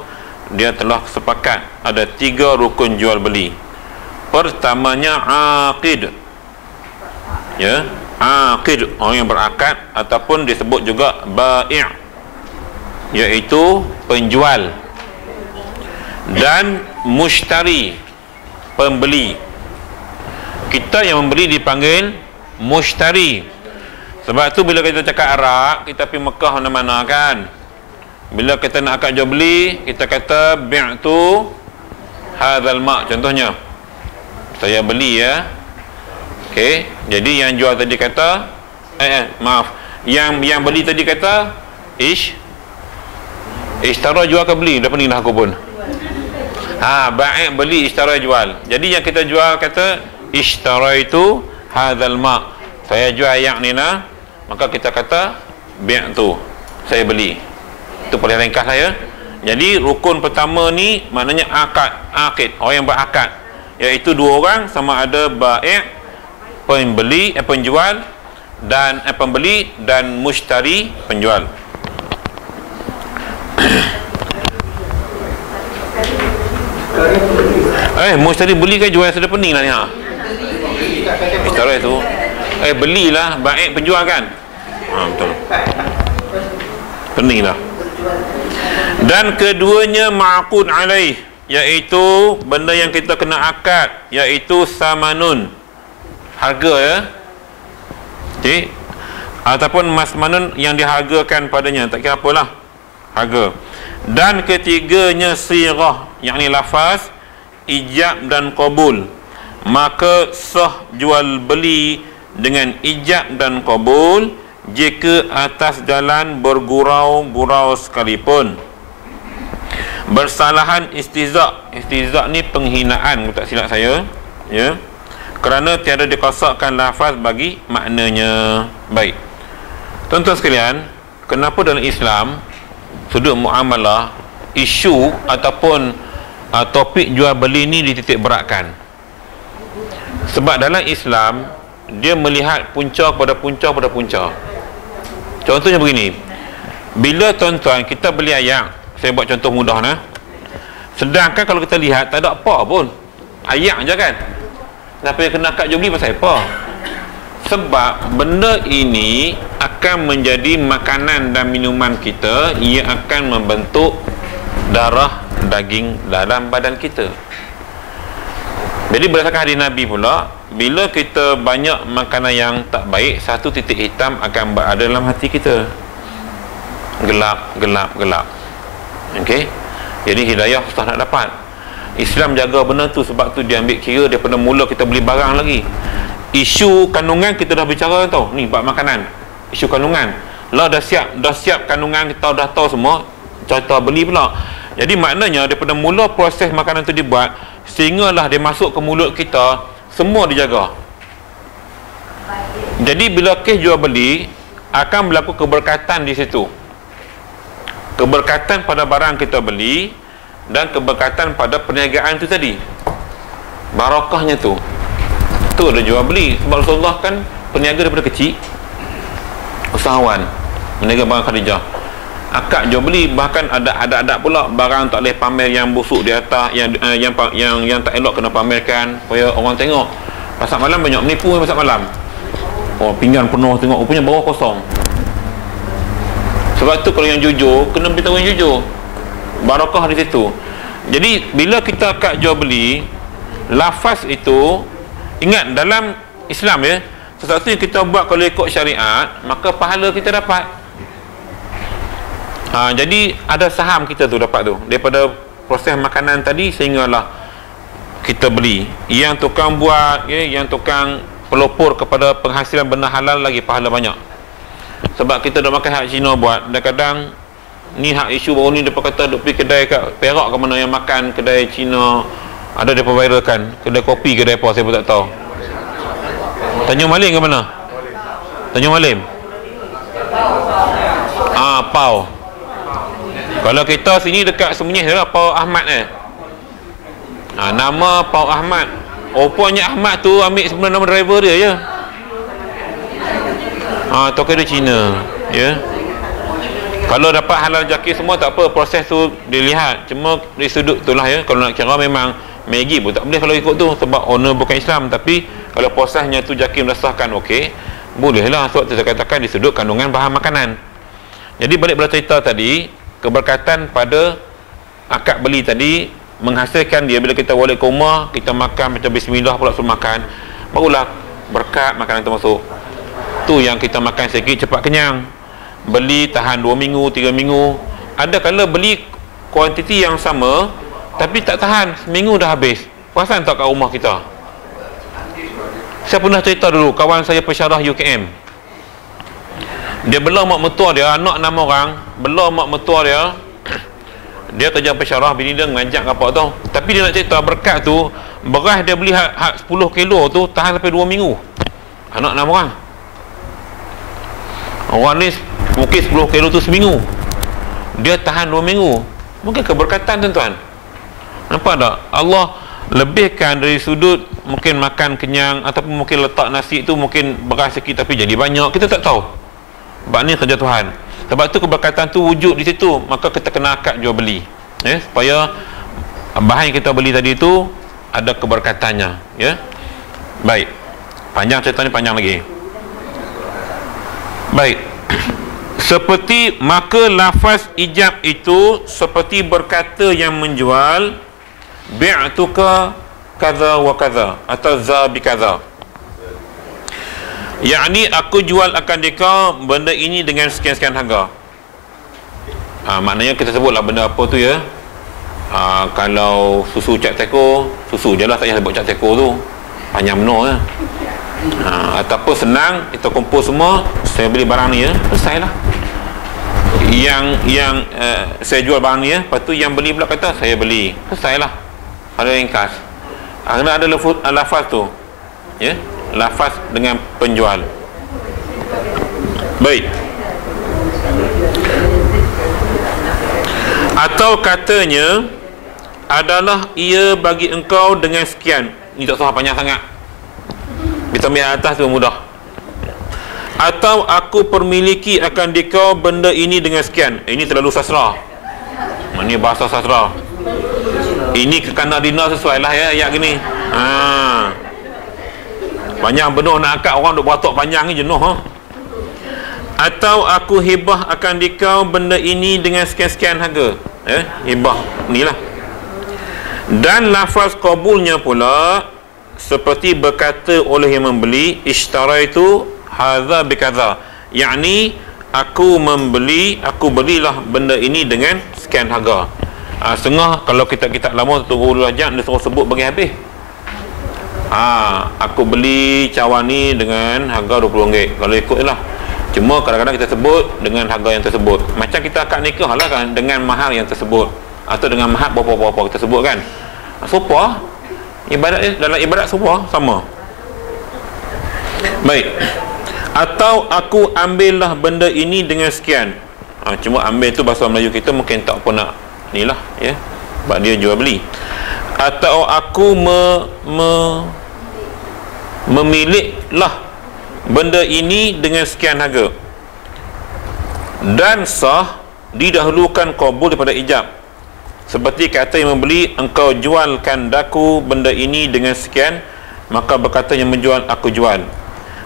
dia telah sepakat ada 3 rukun jual beli. Pertamanya aqid. Ya, aqid, orang yang berakad ataupun disebut juga bai', iaitu penjual, dan mushtari, pembeli. Kita yang membeli dipanggil mushtari. Sebab tu bila kita cakap Arab, kita pergi Mekah mana-mana kan, bila kita nak akad jual beli, kita kata bi'tu hadzal ma', contohnya saya beli ya. Okey, jadi yang jual tadi kata maaf, yang beli tadi kata ishtara, jual ke beli, dah pening dah aku pun. Bai' beli, ishtara jual. Jadi yang kita jual kata ishtara itu hadzal ma', saya jual yang ni nah, maka kita kata bi'tu, saya beli. Itu paling ringkas saya. Jadi rukun pertama ni maknanya aqid, orang yang berakad, iaitu 2 orang, sama ada bai', pembeli, penjual, dan pembeli, dan mushtari, penjual. Mushtari beli kan jual, sudah pening lah ni ishtara itu. Belilah, bai' penjual kan. Betul. Pening lah. Dan keduanya ma'qud alaih, iaitu benda yang kita kena akad, iaitu samanun, harga ya. Okey, ataupun masmanun, yang dihargakan padanya, tak kira apalah harga. Dan ketiganya sirah, yakni lafaz, ijab dan qabul. Maka sah jual beli dengan ijab dan qabul jika atas jalan bergurau-gurau sekalipun. Bersalahan istihza'. Istihza' ni penghinaan, tak silap saya ya, kerana tiada dikosakkan lafaz bagi maknanya. Baik tuan-tuan sekalian, kenapa dalam Islam sudut muamalah isu ataupun topik jual beli ni dititik beratkan? Sebab dalam Islam dia melihat punca pada punca. Contohnya begini, bila tuan-tuan kita beli ayak, saya buat contoh mudah nah. Sedangkan kalau kita lihat tak ada apa pun, ayak je kan. Kenapa yang kena akad jual beli pasal apa? Sebab benda ini akan menjadi makanan dan minuman kita, ia akan membentuk darah daging dalam badan kita. Jadi berdasarkan hadis Nabi pula, bila kita banyak makanan yang tak baik, satu titik hitam akan berada dalam hati kita. Gelap. Okey. Jadi hidayah susah nak dapat. Islam jaga benda tu, sebab tu dia ambil kira daripada mula kita beli barang lagi. Isu kandungan kita dah bicara tau. Ni bab makanan. Isu kandungan. Lah dah siap kandungan, kita dah tahu semua. Cara beli pula. Jadi maknanya daripada mula proses makanan tu dibuat sehinggalah dia masuk ke mulut kita, semua dijaga. Jadi bila kes jual beli akan berlaku keberkatan di situ. Keberkatan pada barang kita beli dan keberkatan pada perniagaan itu tadi. Barakahnya tu. Tu ada jual beli. Sebab Rasulullah kan peniaga daripada kecil, usahawan, meniaga barang Khadijah. Akad jual beli, bahkan ada adat pula barang tak boleh pamer yang busuk di atas, yang tak elok kena pamerkan supaya orang tengok. Pasal malam banyak menipu pasal malam. Oh, pinggan penuh, tengok rupanya bawah kosong. Sebab tu kalau yang jujur kena beritahu yang jujur. Barakah di situ. Jadi bila kita akad jual beli, lafaz itu, ingat dalam Islam ya, sesuatu yang kita buat kalau ikut syariat, maka pahala kita dapat. Jadi ada saham kita tu dapat tu daripada proses makanan tadi sehinggalah kita beli. Yang tukang buat ya, yang tukang pelopor kepada penghasilan benda halal lagi pahala banyak. Sebab kita dah makan hak Cina buat, kadang-kadang ni hak isu baru ni depa kata duk pergi kedai kat Perak ke mana yang makan kedai Cina, ada depa viralkan kedai kopi, kedai apa saya pun tak tahu. Tanjung Malim ke mana? Tanjung Malim. Pau. Kalau kita sini dekat Semenyih lah, Pau Ahmad nama Pau Ahmad. Rupanya Ahmad tu ambil sebenarnya nama driver dia je. Tokoh dia Cina ya. Kalau dapat halal jaki semua tak apa, proses tu dilihat. Cuma dari sudut tu lah ya. Kalau nak kira memang Maggi pun tak boleh kalau ikut tu, sebab owner bukan Islam. Tapi kalau prosesnya tu jaki mendasarkan okey, bolehlah. Sebab tu saya katakan di sudut kandungan bahan makanan. Jadi balik pada cerita tadi, keberkatan pada akad beli tadi menghasilkan dia bila kita balik ke rumah, kita makan macam bismillah pula suruh makan, barulah berkat makanan tu masuk. Tu yang kita makan sikit cepat kenyang. Beli tahan 2 minggu, 3 minggu. Ada kala beli kuantiti yang sama tapi tak tahan, seminggu dah habis. Perasan tak kat rumah kita? Saya pernah cerita dulu, kawan saya pensyarah UKM. Dia bela mak mertua dia, anak 6 orang, bela mak mertua dia. Dia kerja pensyarah, bini dia ngajak ke apa tau. Tapi dia nak cerita berkat tu, beras dia beli hak 10 kilo tu tahan sampai 2 minggu. Anak 6 orang. Orang ni mungkin 10 kilo tu seminggu, dia tahan 2 minggu. Mungkin keberkatan tuan-tuan. Nampak tak? Allah lebihkan dari sudut mungkin makan kenyang, ataupun mungkin letak nasi tu mungkin beras sikit tapi jadi banyak, kita tak tahu. Sebab ni kerja Tuhan. Sebab tu keberkatan tu wujud di situ. Maka kita kena akad jual beli supaya bahan yang kita beli tadi tu ada keberkatannya ya. Baik, panjang cerita ni, panjang lagi. Baik. Seperti maka lafaz ijab itu seperti berkata yang menjual, bi'tuka kaza wa kaza atau za bi kaza, yakni aku jual akan dikau benda ini dengan sekian-sekian harga. Maknanya kita sebutlah benda apa tu ya. Kalau susu Cak Teko, susu je lah, tak payah sebut Cak Teko tu, panjang benar ya. Ataupun senang, kita kumpul semua, saya beli barang ni ya, selesai lah. Yang saya jual barang ni ya, lepas tu yang beli pula kata saya beli, selesai lah. Ada ringkas. Kerana ada lafaz tu ya, lafaz dengan penjual. Baik. Atau katanya adalah ia bagi engkau dengan sekian. Ini tak usah panjang sangat, kita ambil atas tu mudah. Atau aku permiliki akan dikau benda ini dengan sekian. Ini terlalu sastra. Ini bahasa sastra. Ini kekana dina sesuai lah ya ayat gini. Panjang benar nak akad, orang duk beratuk panjang ni jenuh. Atau aku hibah akan dikau benda ini dengan sekian-sekian harga. Hibah ni lah. Dan lafaz qabulnya pula seperti berkata oleh yang membeli, ishtaraitu hadza bikadza, yakni aku belilah benda ini dengan sekian harga. Setengah kalau kita lama tunggu dulu aja, dia suruh sebut bagi habis. Aku beli cawan ni dengan harga RM20, kalau ikutlah. Cuma kadang-kadang kita sebut dengan harga yang tersebut. Macam kita akad nikah lah kan, dengan mahar yang tersebut, atau dengan mahar berapa-berapa kita sebut kan. Serupa ibadat, dalam ibadat serupa sama. Baik. Atau aku ambillah benda ini dengan sekian. Cuma ambil tu bahasa Melayu kita mungkin tak apa nak ni lah ya, sebab dia jual beli. Atau aku memiliklah benda ini dengan sekian harga, dan sah didahulukan qabul daripada ijab. Seperti kata yang membeli, engkau jualkan daku benda ini dengan sekian, maka berkata yang menjual, aku jual.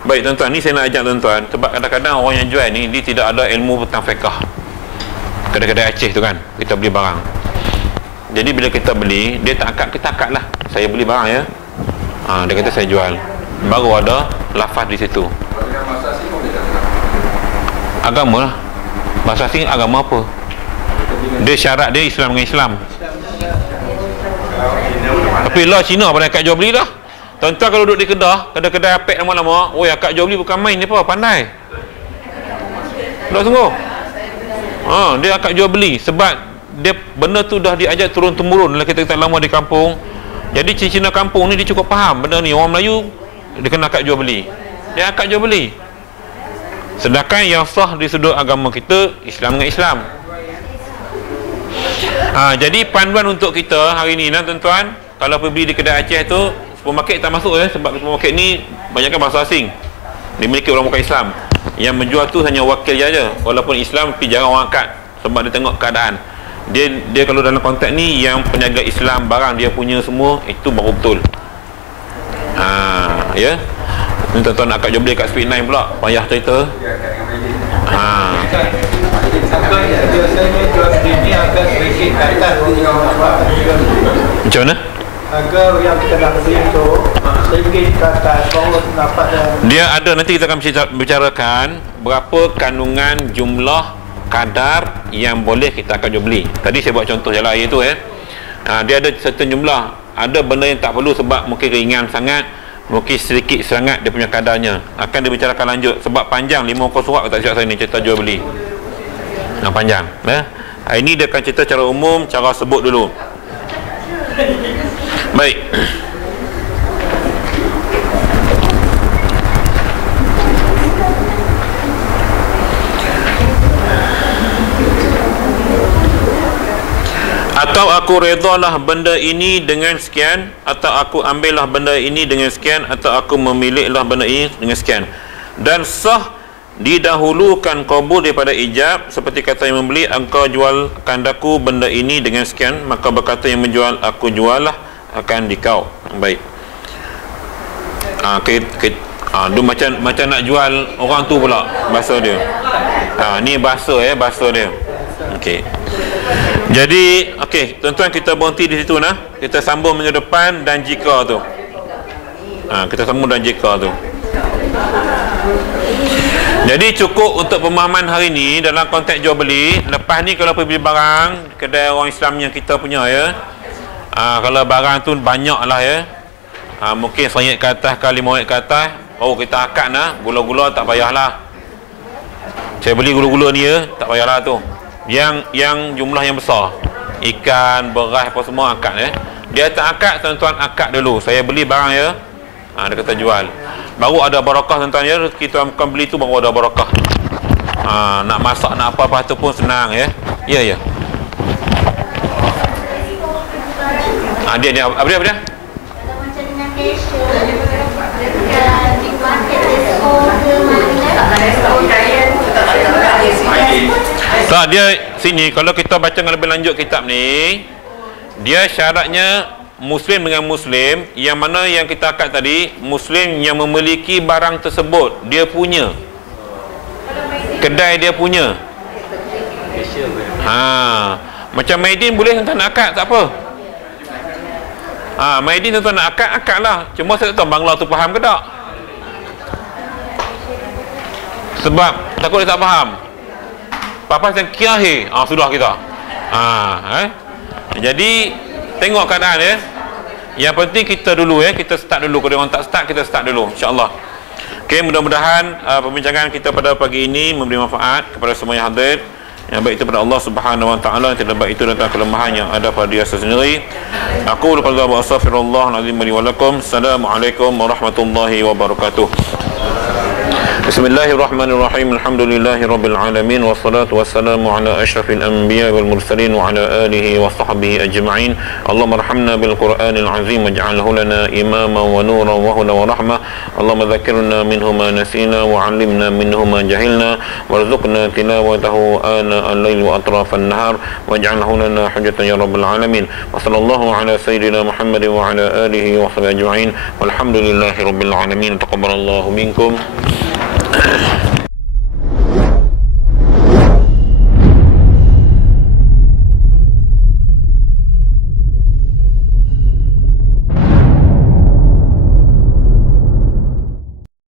Baik tuan-tuan, ni saya nak ajak tuan-tuan, sebab kadang-kadang orang yang jual ni dia tidak ada ilmu tentang fiqh. Kedai-kedai Aceh tu kan, kita beli barang, jadi bila kita beli, dia tak akad, kita akad lah, saya beli barang ya, dia kata saya jual, baru ada lafaz di situ. Agama lah, bahasa asing agama apa? Dia syarat dia Islam dengan Islam. Tapi lah Cina pada akad jual beli dah. Tuan-tuan kalau duduk di Kedah, kedai-kedai apek lama-lama, oh akad jual beli bukan main ni apa, pandai. Tak sungguh. Dia akad jual beli sebab dia benda tu dah diajar turun-temurun dalam kita lama di kampung. Jadi Cina kampung ni dia cukup faham benda ni. Orang Melayu dia kena akad jual beli. Dia akad jual beli. Sedangkan yang sah di sudut agama kita Islam dengan Islam. Jadi panduan untuk kita hari ni tuan-tuan, kalau pergi beli di kedai Aceh tu, supermarket tak masuk ya, sebab supermarket ni banyakkan bahasa asing, dimiliki orang bukan Islam. Yang menjual tu hanya wakil saja, walaupun Islam tapi jarang orang akad, sebab dia tengok keadaan. Dia kalau dalam konteks ni yang peniaga Islam barang dia punya semua, itu baru betul. Ya. Ni tuan-tuan nak akad jual beli kat Speed 9 pula, payah cerita. Biasanya jual beli ni agak sedikit kaitan macam mana? Harga yang kita nak beli tu sedikit ke atas, baru dapat dia ada. Nanti kita akan bicarakan berapa kandungan jumlah kadar yang boleh kita akan jual beli. Tadi saya buat contoh jalan air tu dia ada certain jumlah. Ada benda yang tak perlu sebab mungkin ringan sangat, mungkin sedikit sangat dia punya kadarnya. Akan dibicarakan lanjut sebab panjang 5 muka surat tak silap saya ni cerita jual beli. Panjang ini dia akan cerita secara umum, cara sebut dulu. Baik. Atau aku redalah benda ini dengan sekian, atau aku ambillah benda ini dengan sekian, atau aku memiliklah benda ini dengan sekian. Dan sah didahulukan qabul daripada ijab, seperti kata yang membeli, engkau jualkan daku benda ini dengan sekian, maka berkata yang menjual, aku jual lah, akan dikau. Baik. Dia macam nak jual orang tu pula bahasa dia. Ni bahasa bahasa dia. Okey. Jadi tuan-tuan, kita berhenti di situ nah. Kita sambung minggu depan dan jika tu. Kita sambung dan jika tu. Jadi cukup untuk pemahaman hari ni dalam konteks jual beli. Lepas ni kalau pergi beli barang kedai orang Islam yang kita punya ya, kalau barang tu banyak lah ya, mungkin RM1 ke atas ke RM5 ke atas, kita akad lah. Gula-gula tak payahlah, saya beli gula-gula ni ya, tak payahlah tu. Yang jumlah yang besar, ikan, beras apa semua akad ya. Dia tak akad, tuan-tuan akad dulu, saya beli barang ya, dia kata jual, baru ada barakah tuan-tuan ya. Kita akan beli tu baru ada barakah. Nak masak nak apa-apa tu pun senang ya. Ya. Dia apa dia? Kalau macam dengan cashier, di market tak, dia sini kalau kita baca lebih lanjut kitab ni, dia syaratnya Muslim dengan Muslim, yang mana yang kita akad tadi, Muslim yang memiliki barang tersebut, dia punya kedai, dia punya. Macam Maidin boleh tuan-tuan nak akad, tak apa. Maidin tuan-tuan nak akad, akad lah. Cuma saya tak tahu Bangla tu faham ke tak, sebab takut dia tak faham. Papa yang kiahe, sudah kita. Jadi tengok keadaan ya. Yang penting kita dulu ya, kita start dulu. Kalau orang tak start, kita start dulu, insya-Allah. Okey, mudah-mudahan perbincangan kita pada pagi ini memberi manfaat kepada semua yang hadir. Yang baik itu pada Allah Subhanahu wa taala, yang tidak baik itu datang kelemahan yang ada pada dia sendiri. Aku berkata astaghfirullah alazim li wa lakum. Assalamualaikum warahmatullahi wabarakatuh. Bismillahirrahmanirrahim. Alhamdulillahirabbil alamin wassalatu wassalamu ala asyrafil anbiya wal mursalin wa ala alihi wa sahbihi ajma'in. Allahumma arhamna bil Qur'anil azim waj'alhu lana imama wa nuran wa hudan wa rahmah. Allahumma dzakkirna minhu ma nasina wa 'allimna minhu ma jahilna warzuqna tilawatahu ana al-lail wa atrafan nahar waj'alhu lana hujjatan ya rabbal alamin. Wa sallallahu ala sayyidina Muhammad wa ala alihi wa sahbihi ajma'in. Walhamdulillahirabbil alamin. Taqabbalallahu minkum.